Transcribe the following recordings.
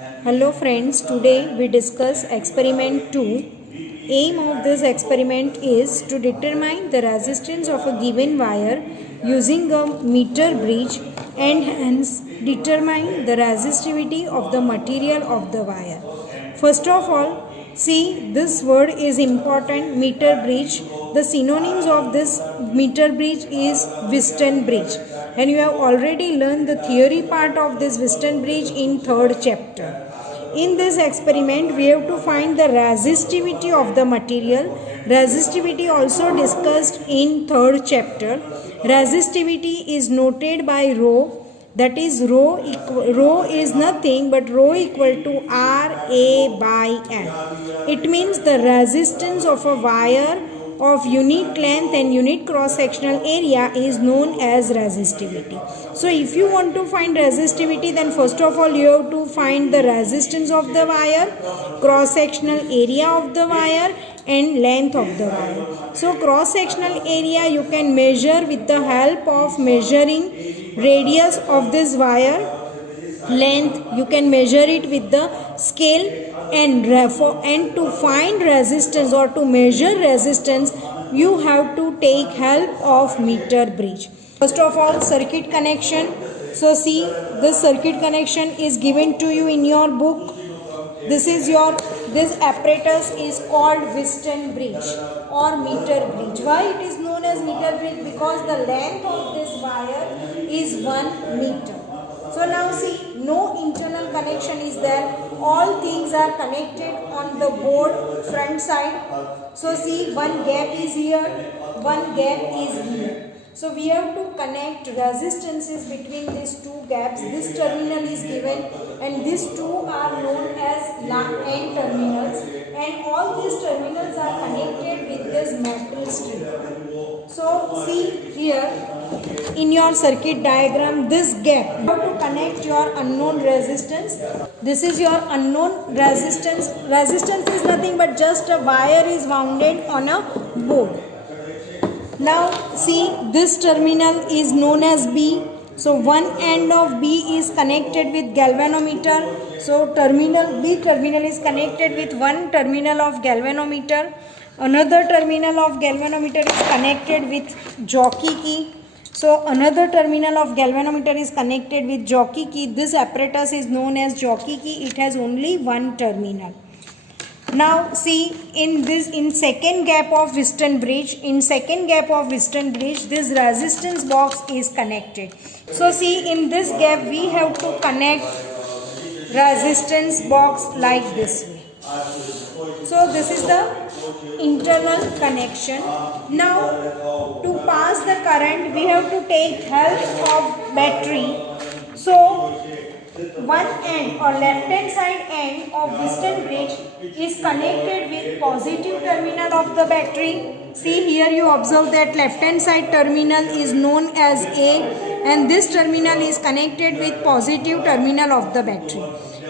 Hello friends, today we discuss experiment 2. Aim of this experiment is to determine the resistance of a given wire using a meter bridge and hence determine the resistivity of the material of the wire. First of all, see, this word is important, meter bridge. The synonyms of this meter bridge is Wheatstone bridge, and you have already learned the theory part of this Wheatstone bridge in 3rd chapter. In this experiment, we have to find the resistivity of the material. Resistivity also discussed in 3rd chapter. Resistivity is noted by rho. That is rho is nothing but rho equal to RA by L. It means the resistance of a wire of unit length and unit cross sectional area is known as resistivity. So if you want to find resistivity, then first of all you have to find the resistance of the wire, cross sectional area of the wire and length of the wire. So cross sectional area you can measure with the help of measuring radius of this wire. Length you can measure it with the scale, and to find resistance or to measure resistance you have to take help of meter bridge. First of all, circuit connection. So see, this circuit connection is given to you in your book. This apparatus is called Wheatstone bridge or meter bridge. Why it is known as meter bridge? Because the length of this wire is 1 meter. So now see, no internal connection is there. All things are connected on the board front side. So see, one gap is here, one gap is here. So we have to connect resistances between these two gaps. This terminal is given and these two are known as N terminals, and all these terminals are connected with this metal strip. So see here in your circuit diagram, this gap, you have to connect your unknown resistance. This is your unknown resistance. Resistance is nothing but just a wire is wounded on a board. Now see, this terminal is known as B. So one end of B is connected with galvanometer. So B terminal is connected with one terminal of galvanometer. Another terminal of galvanometer is connected with jockey key. So another terminal of galvanometer is connected with jockey key. This apparatus is known as jockey key. It has only one terminal. Now see, in second gap of Wheatstone bridge, this resistance box is connected. So see, in this gap we have to connect resistance box like this way. So this is the internal connection. Now to pass the current we have to take help of battery. So one end or left hand side end of Wheatstone bridge is connected with positive terminal of the battery. See here, you observe that left hand side terminal is known as A and this terminal is connected with positive terminal of the battery.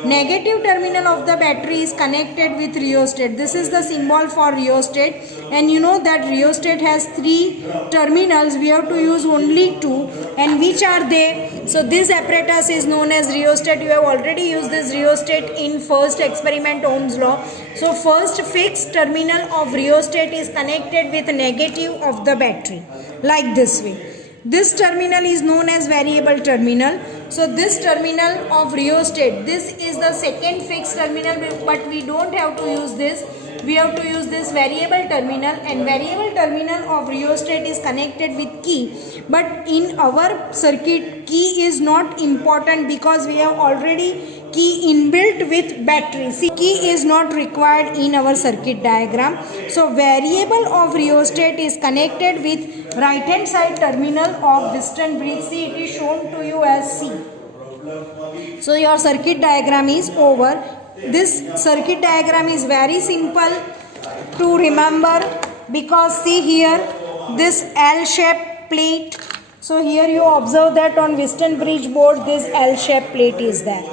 Negative terminal of the battery is connected with rheostat. This is the symbol for rheostat, and you know that rheostat has 3 terminals. We have to use only 2, and which are they? So this apparatus is known as rheostat. You have already used this rheostat in first experiment, Ohm's law. So first fixed terminal of rheostat is connected with negative of the battery like this way. This terminal is known as variable terminal. So this terminal of rheostat, this is the second fixed terminal, but we don't have to use this. We have to use this variable terminal, and variable terminal of rheostat is connected with key. But in our circuit, key is not important because we have already key inbuilt with battery. See, key is not required in our circuit diagram. So variable of rheostat is connected with right hand side terminal of Wheatstone bridge. See, it is shown to you as C. So your circuit diagram is over. This circuit diagram is very simple to remember because see here, this L-shaped plate. So here you observe that on Wheatstone bridge board this L-shaped plate is there.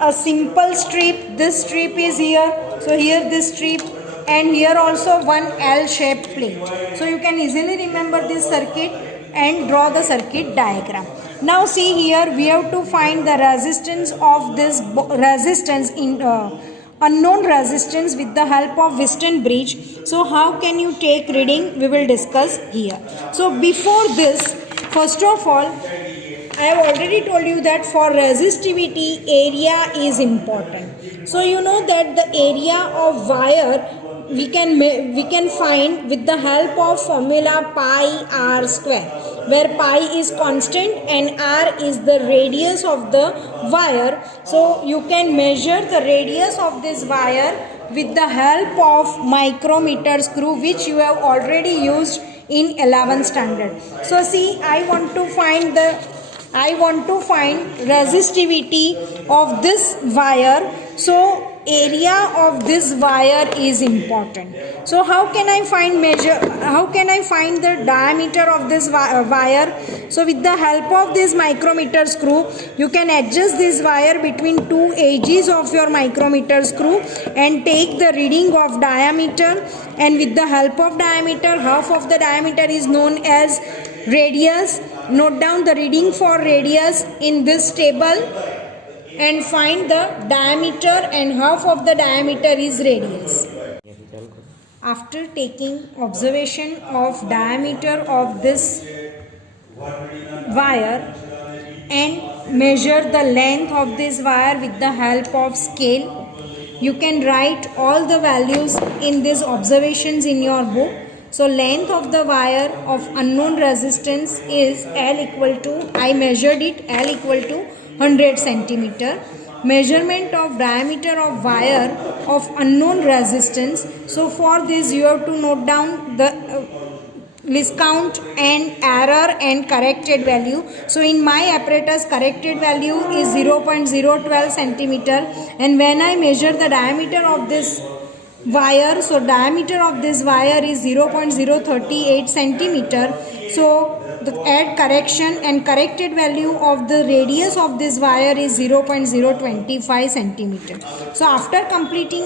A simple strip, this strip is here. So here this strip, and here also one L-shaped plate. So you can easily remember this circuit and draw the circuit diagram. Now see here, we have to find the resistance of this resistance in unknown resistance with the help of Wheatstone bridge. So how can you take reading? We will discuss here. So before this, first of all, I have already told you that for resistivity, area is important. So you know that the area of wire we can find with the help of formula pi r square, where pi is constant and r is the radius of the wire. So you can measure the radius of this wire with the help of micrometer screw, which you have already used in 11th standard. So see, I want to find resistivity of this wire. So area of this wire is important. So how can I find the diameter of this wire? So with the help of this micrometer screw, you can adjust this wire between two edges of your micrometer screw and take the reading of diameter, and with the help of diameter, half of the diameter is known as radius. Note down the reading for radius in this table and find the diameter, and half of the diameter is radius. After taking observation of diameter of this wire and measure the length of this wire with the help of scale, you can write all the values in these observations in your book. So length of the wire of unknown resistance is I measured it, L equal to 100 centimeter. Measurement of diameter of wire of unknown resistance. So for this you have to note down the least count and error and corrected value. So in my apparatus, corrected value is 0.012 centimeter, and when I measure the diameter of this wire, so diameter of this wire is 0.038 centimeter. So add correction, and corrected value of the radius of this wire is 0.025 centimeter. So after completing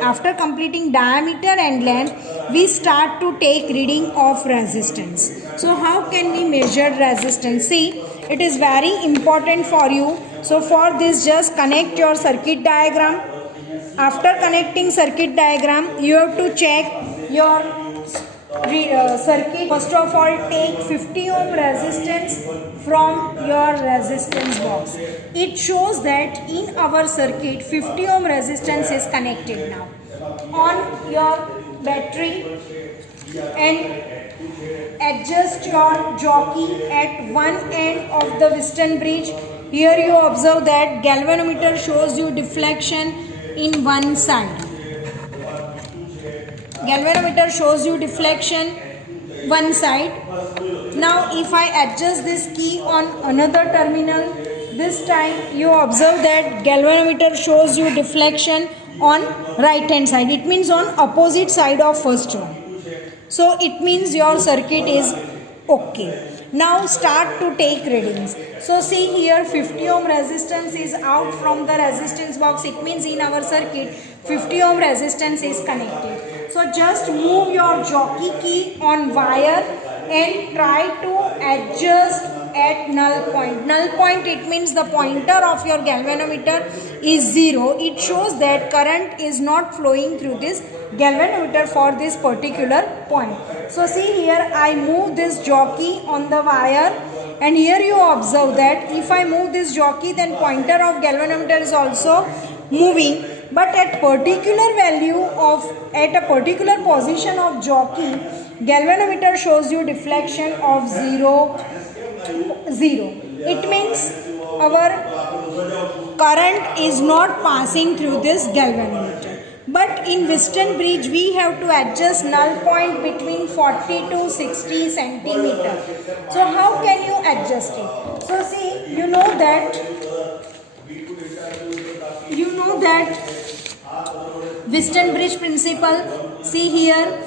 after completing diameter and length, we start to take reading of resistance. So how can we measure resistance? See, it is very important for you. So for this, just connect your circuit diagram. After connecting circuit diagram, you have to check your circuit. First of all, take 50 ohm resistance from your resistance box. It shows that in our circuit 50 ohm resistance is connected now. On your battery and adjust your jockey at one end of the Wheatstone bridge. Here you observe that galvanometer shows you deflection in one side. Galvanometer shows you deflection one side. Now if I adjust this key on another terminal, this time you observe that galvanometer shows you deflection on right hand side. It means on opposite side of first one. So it means your circuit is okay. Now start to take readings. So see here, 50 ohm resistance is out from the resistance box. It means in our circuit 50 ohm resistance is connected. So just move your jockey key on wire and try to adjust at null point. Null point, it means the pointer of your galvanometer is 0. It shows that current is not flowing through this galvanometer for this particular point. So see here, I move this jockey on the wire, and here you observe that if I move this jockey, then pointer of galvanometer is also moving, but at particular value at a particular position of jockey, galvanometer shows you deflection of 0. It means our current is not passing through this galvanometer. But in Wheatstone bridge, we have to adjust null point between 40 to 60 centimeter. So how can you adjust it? So see, you know that Wheatstone bridge principle. See here,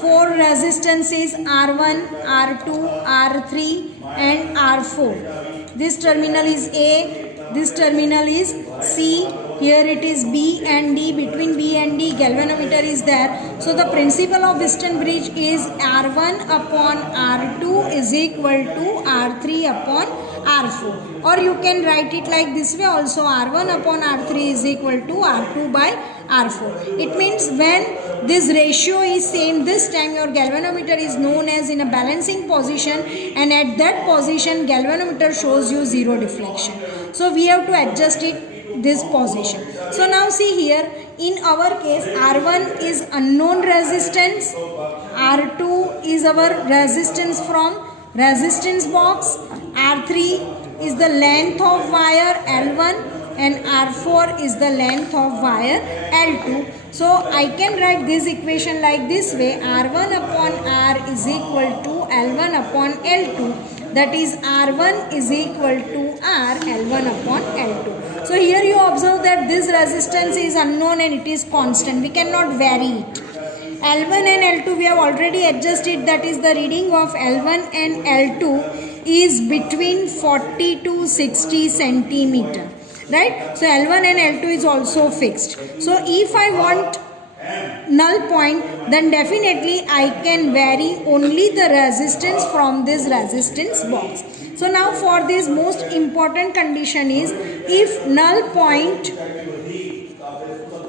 4 resistances R1, R2, R3 and R4. This terminal is A, this terminal is C here it is B and D, between B and D galvanometer is there. So the principle of Wheatstone bridge is R1 upon R2 is equal to R3 upon R4, or you can write it like this way also, R1 upon R3 is equal to R2 by R4. It means when this ratio is same, this time your galvanometer is known as in a balancing position, and at that position galvanometer shows you zero deflection. So we have to adjust it this position. So now see here, in our case R1 is unknown resistance, R2 is our resistance from resistance box, R3 is the length of wire L1, and R4 is the length of wire L2. So I can write this equation like this way, R1 upon R is equal to L1 upon L2, that is R1 is equal to R L1 upon L2. So here you observe that this resistance is unknown and it is constant, we cannot vary it. L1 and L2 we have already adjusted, that is the reading of L1 and L2 is between 40 to 60 centimeter. Right? So L1 and L2 is also fixed. So if I want null point, then definitely I can vary only the resistance from this resistance box. So now for this most important condition is, if null point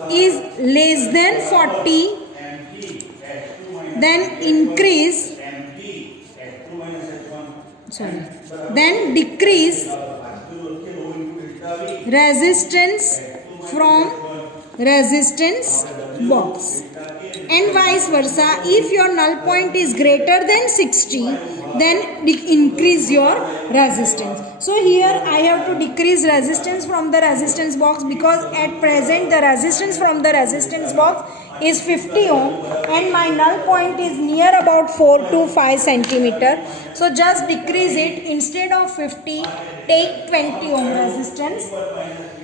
is less than 40, then decrease resistance from resistance box, and vice versa. If your null point is greater than 60, then increase your resistance. So here I have to decrease resistance from the resistance box, because at present the resistance from the resistance box is 50 ohm and my null point is near about 4 to 5 centimeter. So just decrease it, instead of 50 take 20 ohm resistance,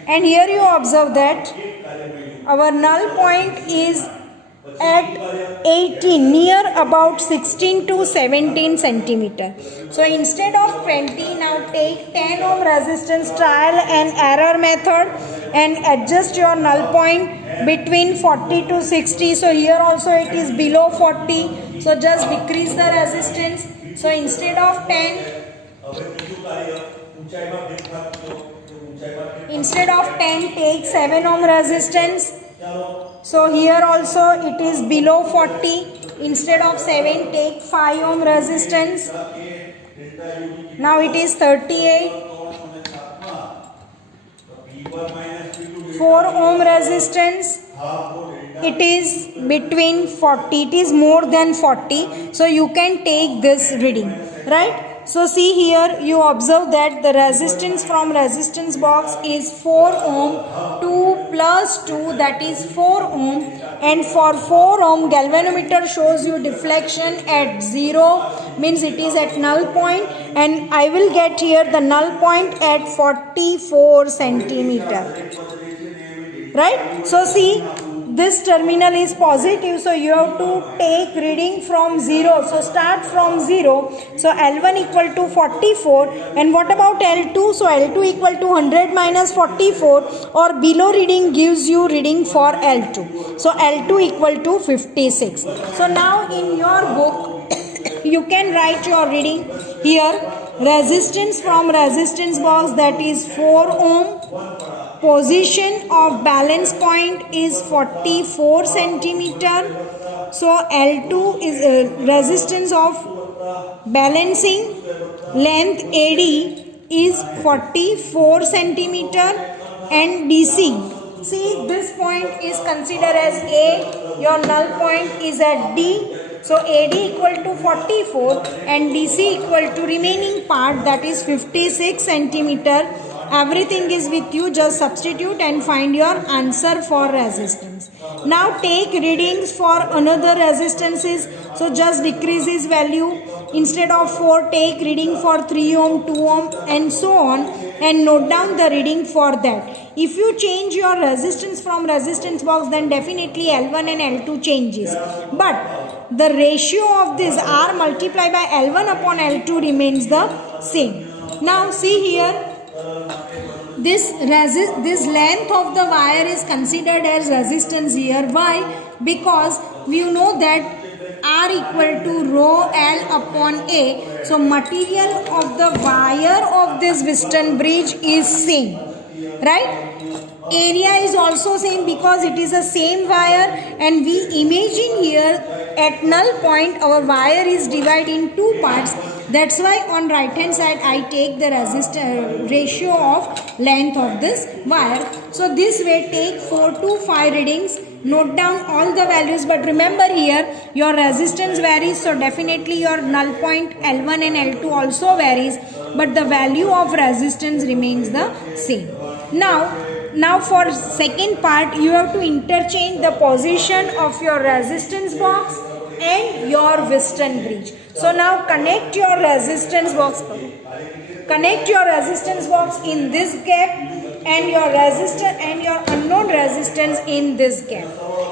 and here you observe that our null point is at 18, near about 16 to 17 centimeter. So instead of 20, now take 10 ohm resistance, trial and error method, and adjust your null point between 40 to 60. So here also it is below 40, so just decrease the resistance. So instead of 10 take 7 ohm resistance. So here also it is below 40, instead of 7 take 5 ohm resistance. Now it is 38. 4 ohm resistance, it is between 40, it is more than 40, so you can take this reading, right? So see here, you observe that the resistance from resistance box is 4 ohm, 2 plus 2, that is 4 ohm, and for 4 ohm galvanometer shows you deflection at 0, means it is at null point, and I will get here the null point at 44 centimeter. Right? So see, this terminal is positive, so you have to take reading from 0. So start from 0. So L1 equal to 44, and what about L2? So L2 equal to 100 minus 44, or below reading gives you reading for L2. So L2 equal to 56. So now in your book you can write your reading here. Resistance from resistance box, that is 4 ohm. Position of balance point is 44 centimeter. So L2 is resistance of balancing. Length AD is 44 centimeter, and DC. See, this point is considered as A. Your null point is at D. So AD equal to 44 and DC equal to remaining part, that is 56 centimeter. Everything is with you, just substitute and find your answer for resistance. Now take readings for another resistances. So just decrease this value. Instead of 4, take reading for 3 ohm, 2 ohm and so on, and note down the reading for that. If you change your resistance from resistance box, then definitely L1 and L2 changes. But the ratio of this R multiplied by L1 upon L2 remains the same. Now see here, this length of the wire is considered as resistance here. Why? Because we know that R equal to rho L upon A. So material of the wire of this Wheatstone bridge is same, right? Area is also same because it is a same wire, and we imagine here at null point our wire is divided in two parts. That's why on right hand side I take the ratio of length of this wire. So this way take 4 to 5 readings, note down all the values, but remember here your resistance varies, so definitely your null point L1 and L2 also varies, but the value of resistance remains the same. Now for second part you have to interchange the position of your resistance box and your Wheatstone bridge. So now connect your resistance box in this gap and your resistor and your unknown resistance in this gap,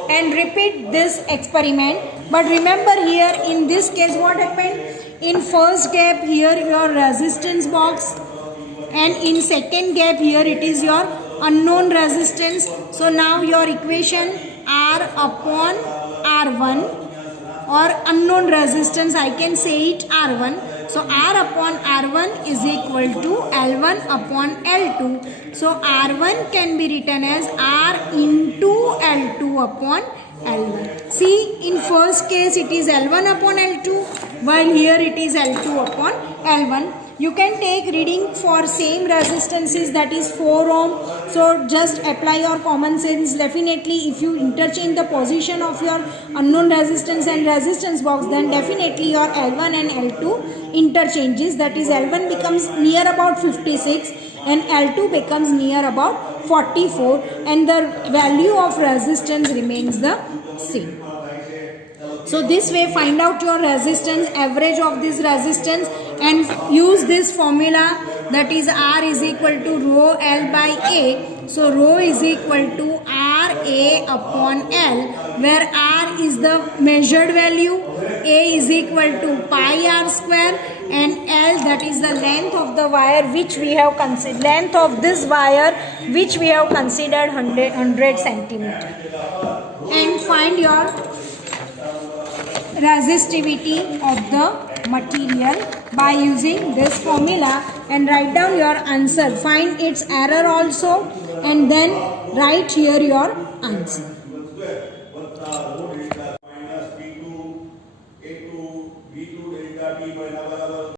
and repeat this experiment. But remember here in this case what happened, in first gap here your resistance box, and in second gap here it is your unknown resistance. So now your equation R upon R1, or unknown resistance I can say it R1. So R upon R1 is equal to L1 upon L2. So R1 can be written as R into L2 upon L1. See, in first case it is L1 upon L2, while here it is L2 upon L1. You can take reading for same resistances, that is 4 ohm. So just apply your common sense. Definitely if you interchange the position of your unknown resistance and resistance box, then definitely your L1 and L2 interchanges, that is L1 becomes near about 56 and L2 becomes near about 44, and the value of resistance remains the same. So this way find out your resistance, average of this resistance, and use this formula, that is R is equal to rho L by A. So rho is equal to RA upon L, where R is the measured value, A is equal to pi R square, and L, that is the length of the wire which we have considered, length of this wire which we have considered 100 centimeter. And find your resistivity of the material by using this formula, and write down your answer. Find its error also, and then write here your answer.